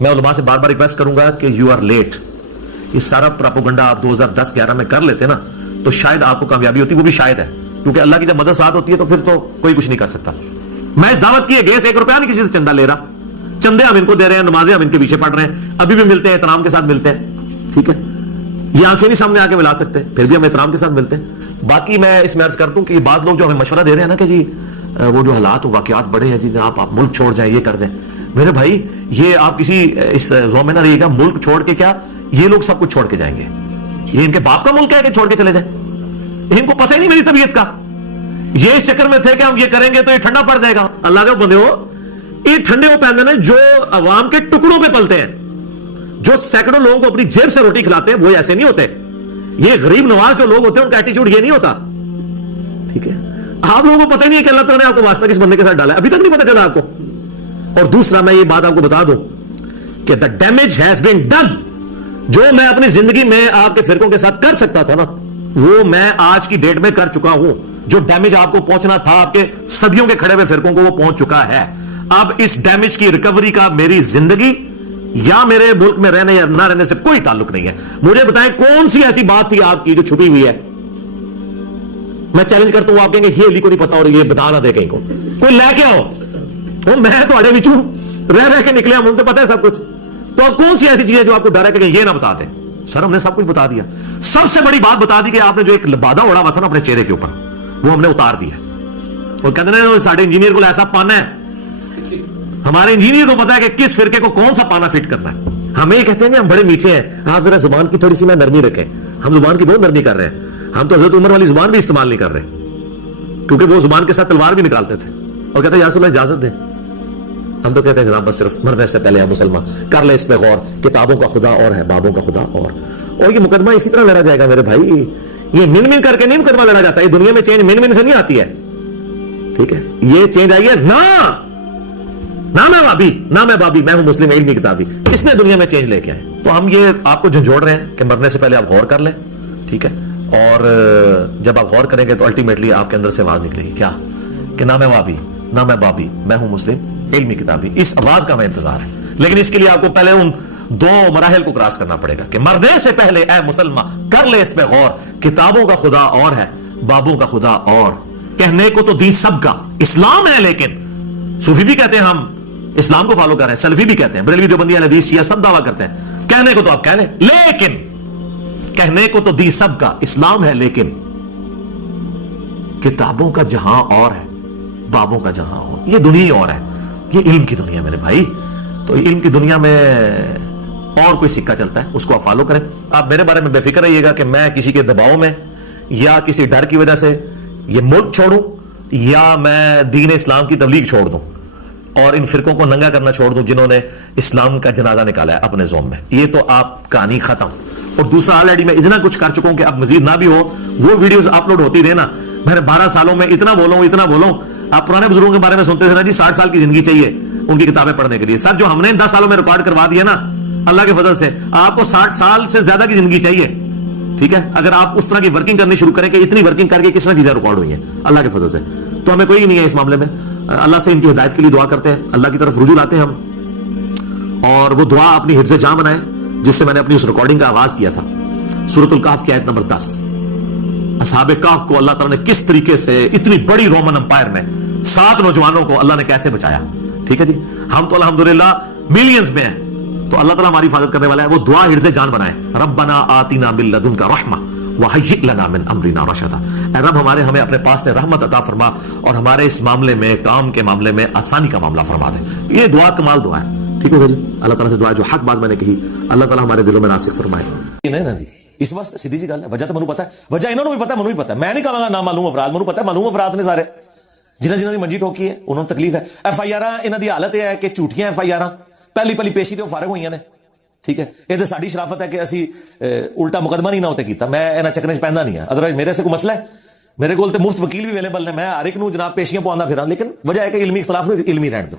میں علماء سے بار بار ریکویسٹ کروں گا کہ یو آر لیٹ. یہ سارا پراپوگنڈا آپ 2010-11 میں کر لیتے نا تو شاید آپ کو کامیابی ہوتی, وہ بھی شاید ہے, کیونکہ اللہ کی جب مدد ساتھ ہوتی ہے تو پھر تو کوئی کچھ نہیں کر سکتا. میں اس دعوت کی گیس 1 روپیہ نہیں کسی سے چندہ لے رہا, چندے ہم ان کو دے رہے ہیں, نمازیں ہم ان کے پیچھے پڑھ رہے ہیں, ابھی بھی ملتے ہیں, احترام کے ساتھ ملتے ہیں. ٹھیک ہے, یہ آنکھیں نہیں سامنے آ کے ملا سکتے, پھر بھی ہم احترام کے ساتھ ملتے ہیں. باقی میں اس میں عرض کرتا ہوں کہ بعض لوگ جو ہمیں مشورہ دے رہے ہیں نا کہ جی وہ جو حالات و واقعات بڑے ہیں جی, آپ ملک چھوڑ جائیں, یہ کر دیں. میرے بھائی یہ آپ کسی اس زوم میں نہ رہیے گا, ملک چھوڑ کے کیا, یہ لوگ سب کچھ چھوڑ کے جائیں گے. یہ ان کے باپ کا ملک ہے کہ چھوڑ کے چلے جائیں, ان کو پتہ ہی نہیں میری طبیعت کا. یہ اس چکر میں تھے کہ ہم یہ کریں گے تو یہ ٹھنڈا پڑ جائے گا. اللہ کے بندے ہو, یہ ٹھنڈے وہ پہنتے ہیں جو عوام کے ٹکڑوں پہ پلتے ہیں, جو سینکڑوں لوگوں کو اپنی جیب سے روٹی کھلاتے ہیں, وہ ایسے نہیں ہوتے. یہ غریب نواز جو لوگ ہوتے ہیں ان کا ایٹیچیوڈ یہ نہیں ہوتا. ٹھیک ہے, آپ لوگوں کو پتہ ہی نہیں ہے کہ اللہ تعالیٰ نے آپ کو واسطہ کس بندے کے ساتھ ڈالا ہے, ابھی تک نہیں پتہ چلا آپ کو. اور دوسرا میں یہ بات آپ کو بتا دوں کہ the damage has been done. جو میں اپنی زندگی میں آپ کے فرقوں کے ساتھ کر سکتا تھا نا, وہ میں آج کی ڈیٹ میں کر چکا ہوں. جو ڈیمیج آپ کو پہنچنا تھا آپ کے صدیوں کے کھڑے ہوئے فرقوں کو, وہ پہنچ چکا ہے. اب اس ڈیمیج کی ریکوری کا میری زندگی یا میرے ملک میں رہنے یا نہ رہنے سے کوئی تعلق نہیں ہے. مجھے بتائیں کون سی ایسی بات تھی آپ کی جو چھپی ہوئی ہے. میں چیلنج کرتا ہوں, آپ کہیں گے یہ علی کو نہیں پتا اور یہ بتا نہ دے کہیں کو, کوئی لے کے آؤ. میں تھوڑے بچوں رہ کے نکلے, مجھے پتا ہے سب کچھ. تو اب کون سی ایسی چیز ہے جو آپ کو ڈر ہے کہ یہ نہ بتا دیں. سر ہم نے سب کچھ بتا دیا. سب سے بڑی بات بتا دی کہ آپ نے جو ایک لبادہ اڑا ہوا تھا نا اپنے چہرے کے اوپر, وہ ہم نے اتار دیا. اور کہتے ہیں ساڑھے انجینئر کو ایسا پانا ہے, ہمارے انجینئر کو پتا ہے کہ کس فرقے کو کون سا پانا فٹ کرنا ہے. ہمیں یہ کہتے ہیں کہ ہم بڑے میٹھے ہیں, آپ ذرا زبان کی تھوڑی سی میں نرمی رکھیں. ہم زبان کی بہت نرمی کر رہے ہیں. ہم تو حضرت عمر والی زبان بھی استعمال نہیں کر رہے, کیونکہ وہ زبان کے ساتھ تلوار بھی نکالتے تھے اور کہتے ہیں یا رسول اللہ اجازت دیں. ہم تو کہتے ہیں جناب بس صرف مرنے سے پہلے آپ مسلمان کر لے اس پہ غور, کتابوں کا خدا اور ہے, بابوں کا خدا اور یہ مقدمہ اسی طرح لڑا جائے گا میرے بھائی. یہ من من کر کے نہیں مقدمہ لڑا جاتا, یہ دنیا میں چینج من من سے نہیں آتی ہے. ٹھیک ہے, یہ چینج آئی ہے نہ میں بابی نہ میں بابی, میں ہوں مسلم علمی کتابی, اس نے دنیا میں چینج لے کے آئے. تو ہم یہ آپ کو جھنجھوڑ رہے ہیں کہ مرنے سے پہلے آپ غور کر لیں. ٹھیک ہے, اور جب آپ غور کریں گے تو الٹیمیٹلی آپ کے اندر سے آواز نکلے گی کیا, کہ نہ میں بابی نہ میں بابی, میں ہوں مسلم علمی کتابی. اس آواز کا ہمیں انتظار ہے, لیکن اس کے لیے آپ کو پہلے ان 2 مراحل کو کراس کرنا پڑے گا کہ مرنے سے پہلے اے مسلمان کر لے اس پہ غور, کتابوں کا خدا اور ہے, بابوں کا خدا اور. کہنے کو تو دین سب کا اسلام ہے, لیکن صوفی بھی کہتے ہیں ہم اسلام کو فالو کر رہے ہیں, سلفی بھی کہتے ہیں, بریلوی دیوبندی اہل حدیث شیعہ سب دعویٰ کرتے ہیں. کہنے کو تو آپ کہہ لیں, لیکن کہنے کو تو دین سب کا اسلام ہے, لیکن کتابوں کا جہاں اور ہے, بابوں کا جہاں اور. یہ دنیا اور ہے, یہ علم کی دنیا میرے بھائی. تو علم کی دنیا میں اور کوئی سکہ چلتا ہے, اس کو آپ فالو کریں. آپ میرے بارے میں بے فکر رہیے گا کہ میں کسی کے دباؤ میں یا کسی ڈر کی وجہ سے یہ ملک چھوڑوں یا میں دین اسلام کی تبلیغ چھوڑ دوں اور ان فرقوں کو ننگا کرنا چھوڑ دوں جنہوں نے اسلام کا جنازہ نکالا ہے اپنے زوم میں. یہ تو آپ کہانی ختم. اور دوسرا آلریڈی میں اتنا کچھ کر چکا ہوں کہ اب مزید نہ بھی ہو, وہ ویڈیوز اپلوڈ ہوتی رہے نا. میں نے 12 سالوں میں اتنا بولوں. آپ پرانے بزرگوں کے بارے میں سنتے تھے نا جی 60 سال کی زندگی چاہیے ان کی کتابیں پڑھنے کے لیے. سر جو ہم نے 10 سالوں میں ریکارڈ کروا دیا نا اللہ کے فضل سے, آپ کو 60 سال سے زیادہ کی زندگی چاہیے. ٹھیک ہے, اگر آپ اس طرح کی ورکنگ کرنی شروع کریں کہ اتنی ورکنگ کر کے کس طرح چیزیں ریکارڈ ہوئی ہیں اللہ کے فضل سے, تو ہمیں کوئی نہیں ہے اس معاملے میں. اللہ سے ان کی ہدایت کے لیے دعا کرتے ہیں, اللہ کی طرف رجوع لاتے ہیں ہم, اور وہ دعا اپنی حفظ جاں بنائے جس سے میں نے اپنی اس ریکارڈنگ کا آغاز کیا تھا. سورۃ الکہف کی آیت نمبر 10. اصحاب کہف کو اللہ تعالیٰ نے کس طریقے سے اتنی بڑی رومن امپائر میں 7 نوجوانوں کو اللہ نے کیسے بچایا. ٹھیک ہے جی, ہم تو الحمدللہ ملینز میں ہیں, تو اللہ تعالیٰ ہماری حفاظت کرنے والا ہے. وہ دعا حرز جان بنائے, ربنا آتنا من لدنک رحمہ وہیئ لنا من امرنا رشدا. اے رب ہمیں اپنے پاس سے رحمت عطا فرما اور ہمارے اس معاملے میں, کام کے معاملے میں آسانی کا معاملہ فرما دے. یہ دعا کمال دعا ہے. ٹھیک ہوگا جی, اللہ تعالیٰ سے دعا ہے جو حق بات میں نے کہی اللہ تعالیٰ ہمارے دلوں میں راسخ فرمائے. نہیں نا جی, اس وقت سیدھی جی گل ہے, وجہ تو مجھے پتا ہے, وجہ انہوں نے بھی پتا ہے, مجھے بھی پتا ہے. میں نہیں کہاں گا نہ معلوم افراد, مجھے پتا ہے معلوم افراد نے سارے جنہوں نے منجی ٹھوکی ہے انہوں نے تکلیف ہے. ایف آئی آر انہوں کی حالت یہ ہے کہ جھوٹیاں ایف آئی آر پہلی پیشی تو فارغ ہوئی نے. ٹھیک ہے, یہ تو ساری شرافت ہے کہ اسی الٹا مقدمہ نہیں نہ ہوتے کیتا. میں انہاں چکریں چ پہندا نہیں ہاں, ادروائز میرے سے کوئی مسئلہ ہے, میرے کو مفت وکیل بھی اویلیبل نے, میں ہر ایک نو جناب پیشیاں پوانا پھراں, لیکن وجہ ہے کہ علمی اختلاف نو علمی رہن دو.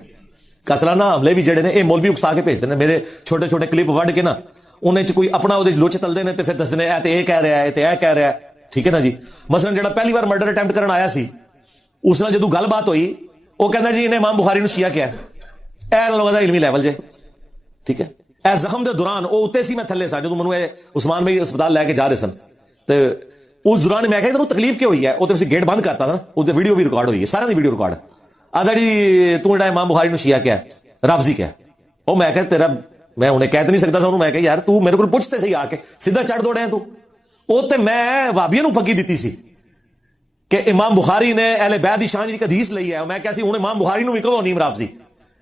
قاتلانہ حملے بھی جڑے نے یہ مولوی اکسا کے بھیجتے ہیں, میرے چھوٹے چھوٹے کلپ وڈ کے نا انہیں کوئی اپنا وہ لوچ تلتے ہیں, پھر دستے ہیں اے تے یہ کہہ رہا ہے, تے یہ کہہ رہا ہے. ٹھیک ہے نا جی, مثلا جڑا پہلی بار مرڈر اٹمپٹ کرن آیا سی اس نال جدوں گل بات ہوئی وہ کہندا جی انہیں امام بخاری نو شیعہ کیا ہے, اے لوگوں دا علمی لیول جے. ٹھیک ہے. اے زخم دے دوران وہ اتنے سی میں تھلے سا جدوں مینوں عثمان بھائی اسپتال لے کے جا رہے سن تو اس دوران میں کہا تینوں تکلیف کیوں ہوئی ہے. وہ تو گیٹ بند کرتا تھا نا, وہ ویڈیو بھی ریکارڈ ہوئی ہے, سارا دی ویڈیو ریکارڈ. آدھا جی تو جڑا امام بخاری نو شیعہ کیا ہے رافضی کیا ہے. وہ میں کہ تیرا میں انہیں کہہ نہیں سکتا سا, میں کہ یار تو میرے کو پوچھتے سی آ کے سیدھا چڑھ دوڑے ہیں تو. وہ تے میں وابیاں نو پکی دیتی سی کہ امام بخاری نے اہل بیت دی شان دی حدیث لئی ہے. میں کہا سی ہن امام بخاری نو بھی کہو نیم رافضی,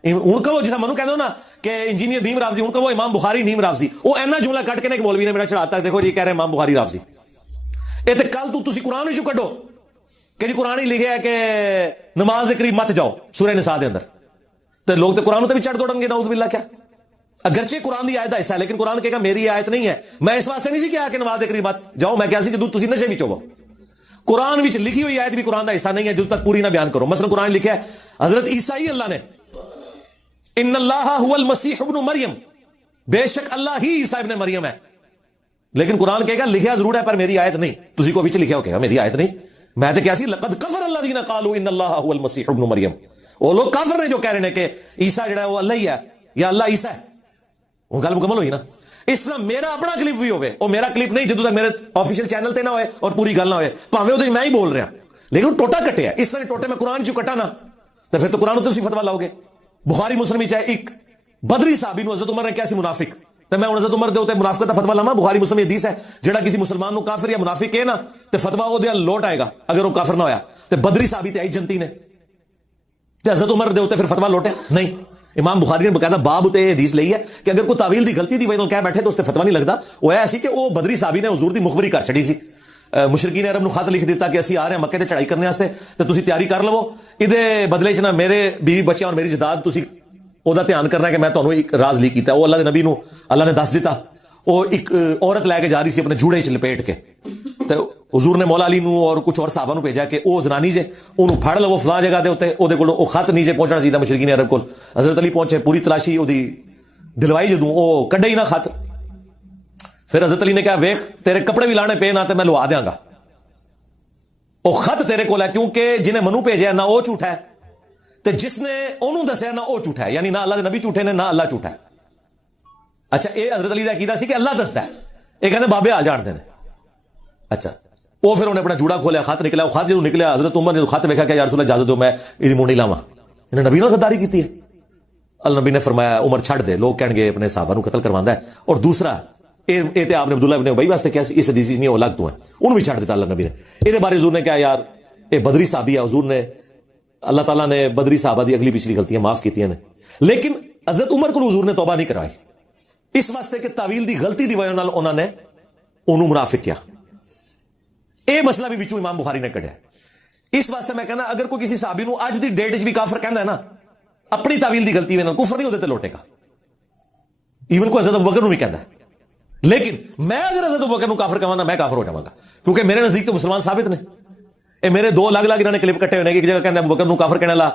ہن کہو جس منو کہہ دو نا کہ انجینئر نیم رافضی, ہن کہو امام بخاری نیم رافضی. وہ اینا جملہ کٹ کے ایک مولوی نے میرا چڑھاتا ہے دیکھو جی کہہ رہے امام بخاری رافضی. اے تے کل تو تسی قرآن وچوں کڈو کہ جی قرآن ہی لکھیا ہے کہ نماز دے قریب مت جاؤ سورہ نساء دے اندر, تے لوگ تے قرآن تے بھی چڑھ دوڑن گے نعوذ باللہ. کیا اگرچہ قرآن دی آیت ہے حصہ ہے لیکن قرآن کہے گا میری آیت نہیں ہے. میں اس واسطے نہیں سی کہا کہ نماز دے قریب مت جاؤ, میں کہا سی کہ تسی نشے وچ ہوو. قرآن وچ لکھی ہوئی آیت بھی قرآن دا حصہ نہیں ہے جب تک پوری نہ بیان کرو. مثلا قرآن لکھا ہے حضرت عیسیٰ ہی اللہ نے ان اللہ هو المسیح ابن مریم, بے شک اللہ ہی عیسیٰ ابن مریم ہے. لیکن قرآن کہے گا لکھیا ضرور ہے پر میری آیت نہیں. تسی کو وچ لکھیا ہو کہے گا میری آیت نہیں. میں تو کیا سی لقد کفر الذین قالوا ان اللہ هو المسیح ابن مریم. وہ لوگ کافر نے جو کہہ رہے ہیں کہ عیسیٰ جڑا ہے وہ اللہ ہی ہے یا اللہ عیسیٰ ہے. وہ گل مکمل ہوئی نا. اس طرح میرا اپنا کلپ بھی ہوئے, وہ میرا کلپ نہیں جدوں تک میرے آفیشیل چینل تے نہ ہوئے اور پوری گل نہ ہوئے, پاویں وہ میں ہی بول رہا لیکن ٹوٹا کٹیا. اس طرح ٹوٹے میں قرآن چوں کٹا نا تو پھر تو قرآن تو فتوا لاؤ گے. بخاری مسلم چاہے ایک بدری صحابی نو حضرت عمر نے کیسی منافق, تو میں حضرت عمر دے اوتے منافقت دا فتوا لاواں. بخاری مسلم حدیث ہے جڑا کسی مسلمان نو کافر یا منافق کہے نا تے فتوا او دے لوٹ آئے گا اگر وہ کافر نہ ہویا. تے بدری صحابی تے آئی جنتی نے تے حضرت عمر دے اوتے پھر فتوا لوٹے نہیں. امام بخاری نے باقاعدہ باب تے حدیث لئی ہے کہ اگر کوئی تعویل دی غلطی دی وجہ نال کہہ بیٹھے تو اس تے فتوا نہیں لگدا. وہ ایسی کہ وہ بدری صحابی نے حضور دی مخبری کر چھڑی سی. مشرکین عرب نو خط لکھ دیتا کہ اسی آ رہے ہیں مکے تے چڑھائی کرنے واسطے تے تسی تیاری کر لو, ادے بدلے چ نہ میرے بیوی بچے اور میری جائیداد تسی او دا دھیان کرنا ہے کہ میں تانوں ایک راز لیک کیتا. وہ اللہ دے نبی نو اللہ نے دس دیتا. وہ ایک عورت لے کے جا رہی سی اپنے جوڑے چ لپیٹ کے, تے حضور نے مولا علی نو اور کچھ اور صحابہ نو بھیجا کہ او زنانی جے اونوں پھڑ لو فلاں جگہ دے اوتے او دے کول او خط نہیں جے پہنچنا چاہیے مشرکین عرب کول. حضرت علی پہنچے, پوری تلاشی او دی دلوائی جدوں او کڈے ہی نہ خط. پھر حضرت علی نے کہا ویکھ تیرے کپڑے بھی لانے پے نہ تے میں لوا دیاں گا. او خط تیرے کول ہے کیونکہ جنہیں منو بھیجیا نہ او جھوٹا ہے تے جس نے اونوں دسیا نہ او جھوٹا ہے, یعنی نہ اللہ دے نبی جھوٹے نے نہ اللہ جھوٹا ہے. اچھا اے حضرت علی دا عقیدہ سی کہ اللہ دسدا ہے, اے کہندے بابے آ جان دے نے. اچھا وہ پھر انہیں اپنا جوڑا کھولیا, خط نکلا. وہ خط جو نکلیا حضرت عمر نے خط دیکھا کہ یا رسول اللہ اجازت دو میں یہ مونڈی لاواں. انہیں نبی نے غداری کی ہے. اللہ نبی نے فرمایا عمر چھڑ دے, لوگ کہیں گے اپنے صحابہ نو قتل کرواندہ ہے. اور دوسرا اے تے آپ نے عبداللہ ابن ابی واسطے کیا اس حدیث نہیں وہ الگ تو ہے انہوں بھی چھڑ دیتا اللہ نبی نے. اے بارے حضور نے کہا یار اے بدری صحابی ہے, حضور نے اللہ تعالیٰ نے بدری صحابہ دی اگلی پچھلی غلطیاں معاف کیتیاں نے. لیکن حضرت عمر کو حضور نے توبہ نہیں کرائی اس واسطے کہ تعویل دی غلطی دی وجہ نال انہوں نے انہوں منافق کیا. اے مسئلہ بھی بچوں امام بخاری نے کڑیا. اس واسطے میں کہنا اگر کوئی کسی صحابی نو اج دی ڈیٹ وچ بھی کافر کہندا ہے نا اپنی تعویل دی غلطی وجہ نال کفر نہیں ہوتے تے لوٹے گا. ایون کو حضرت ابوبکر نو بھی کہندا ہے. لیکن میں اگر حضرت ابوبکر نو کافر کہواں نا میں کافر ہو جاواں گا کیونکہ میرے نزدیک تو مسلمان ثابت نے. اے میرے دو الگ الگ انہوں نے کلپ کٹے ہوئے ہیں کہ ایک جگہ کہندا ابوبکر نو کافر کہنے لا